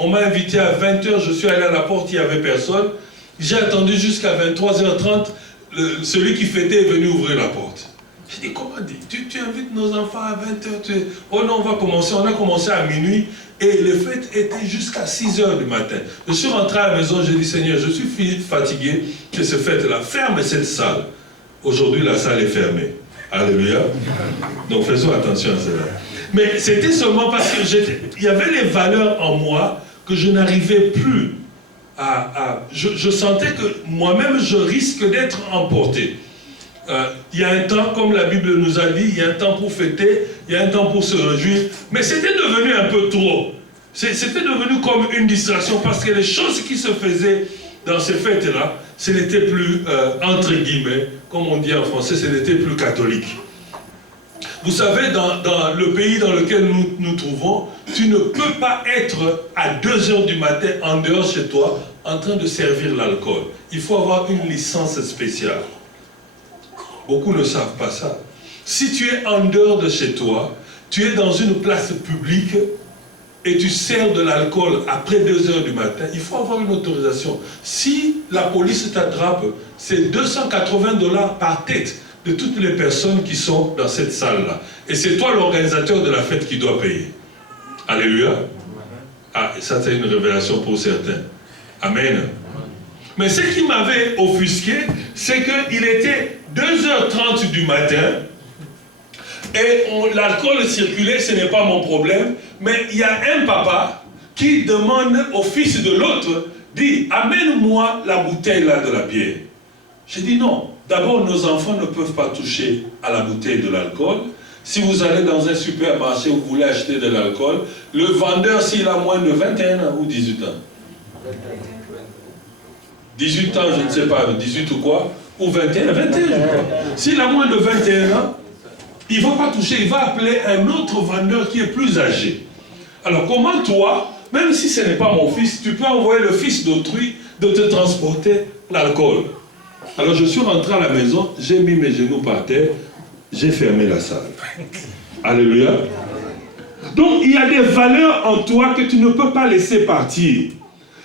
on m'a invité à 20h, je suis allé à la porte, il n'y avait personne. J'ai attendu jusqu'à 23h30, celui qui fêtait est venu ouvrir la porte. J'ai dit, comment dire, tu invites nos enfants à 20h, oh non, on va commencer, on a commencé à minuit, et les fêtes étaient jusqu'à 6h du matin. Je suis rentré à la maison, j'ai dit, Seigneur, je suis fatigué de ces fêtes-là, ferme cette salle. Aujourd'hui, la salle est fermée. Alléluia. Donc faisons attention à cela. Mais c'était seulement parce qu'il y avait les valeurs en moi que je n'arrivais plus je sentais que moi-même, je risque d'être emporté. Il y a un temps, comme la Bible nous a dit, il y a un temps pour fêter, il y a un temps pour se réjouir. Mais c'était devenu un peu trop. C'était devenu comme une distraction parce que les choses qui se faisaient dans ces fêtes-là, ce n'était plus, entre guillemets, comme on dit en français, ce n'était plus catholique. Vous savez, dans le pays dans lequel nous nous trouvons, tu ne peux pas être à 2h du matin en dehors chez toi en train de servir l'alcool. Il faut avoir une licence spéciale. Beaucoup ne savent pas ça. Si tu es en dehors de chez toi, tu es dans une place publique et tu sers de l'alcool après 2h du matin, il faut avoir une autorisation. Si la police t'attrape, c'est $280 par tête de toutes les personnes qui sont dans cette salle-là. Et c'est toi l'organisateur de la fête qui doit payer. Alléluia. Ah, et ça c'est une révélation pour certains. Amen. Mais ce qui m'avait offusqué, c'est qu'il était 2h30 du matin et l'alcool circulait, ce n'est pas mon problème, mais il y a un papa qui demande au fils de l'autre, dit, amène-moi la bouteille là de la bière. J'ai dit non. D'abord, nos enfants ne peuvent pas toucher à la bouteille de l'alcool. Si vous allez dans un supermarché où vous voulez acheter de l'alcool, le vendeur, s'il a moins de 21 ans ou 18 ans 18 ans, je ne sais pas, 18 ou quoi, ou 21, 21 je crois. S'il a moins de 21 ans, il ne va pas toucher, il va appeler un autre vendeur qui est plus âgé. Alors comment toi, même si ce n'est pas mon fils, tu peux envoyer le fils d'autrui de te transporter l'alcool? Alors je suis rentré à la maison, j'ai mis mes genoux par terre, j'ai fermé la salle. Alléluia. Donc il y a des valeurs en toi que tu ne peux pas laisser partir.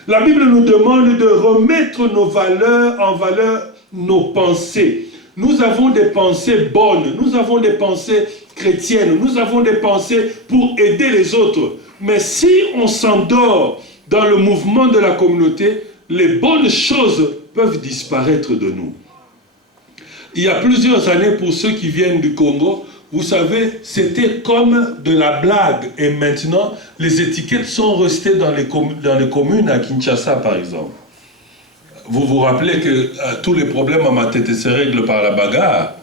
La Bible nous demande de remettre nos valeurs en valeur, nos pensées. Nous avons des pensées bonnes, nous avons des pensées chrétiennes, nous avons des pensées pour aider les autres. Mais si on s'endort dans le mouvement de la communauté, les bonnes choses peuvent disparaître de nous. Il y a plusieurs années, pour ceux qui viennent du Congo, vous savez, c'était comme de la blague. Et maintenant, les étiquettes sont restées dans les communes à Kinshasa, par exemple. Vous vous rappelez que tous les problèmes à Matete se règlent par la bagarre.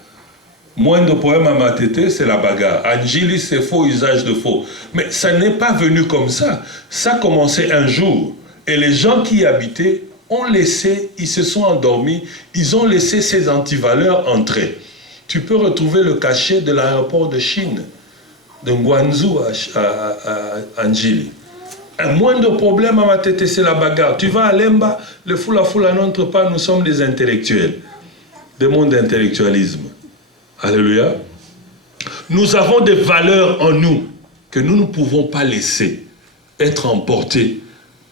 Moins de problèmes à Matete, c'est la bagarre. À Njili, c'est faux usage de faux. Mais ça n'est pas venu comme ça. Ça a commencé un jour. Et les gens qui y habitaient ont laissé, ils se sont endormis, ils ont laissé ces antivaleurs entrer. Tu peux retrouver le cachet de l'aéroport de Chine, de Guangzhou à Njili. Un moindre problème à Matete, c'est la bagarre. Tu vas à Lemba, le foula n'entre pas, nous sommes des intellectuels. Des mondes d'intellectualisme. Alléluia. Nous avons des valeurs en nous que nous ne pouvons pas laisser être emportés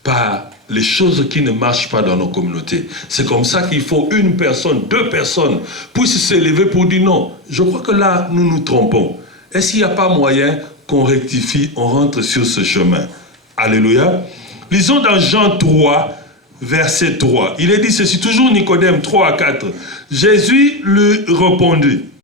par les choses qui ne marchent pas dans nos communautés. C'est comme ça qu'il faut une personne, deux personnes puissent s'élever pour dire non. Je crois que là, nous nous trompons. Est-ce qu'il n'y a pas moyen qu'on rectifie, on rentre sur ce chemin? Alléluia. Lisons dans Jean 3, verset 3. Il est dit ceci, toujours Nicodème 3 à 4. Jésus lui répondit.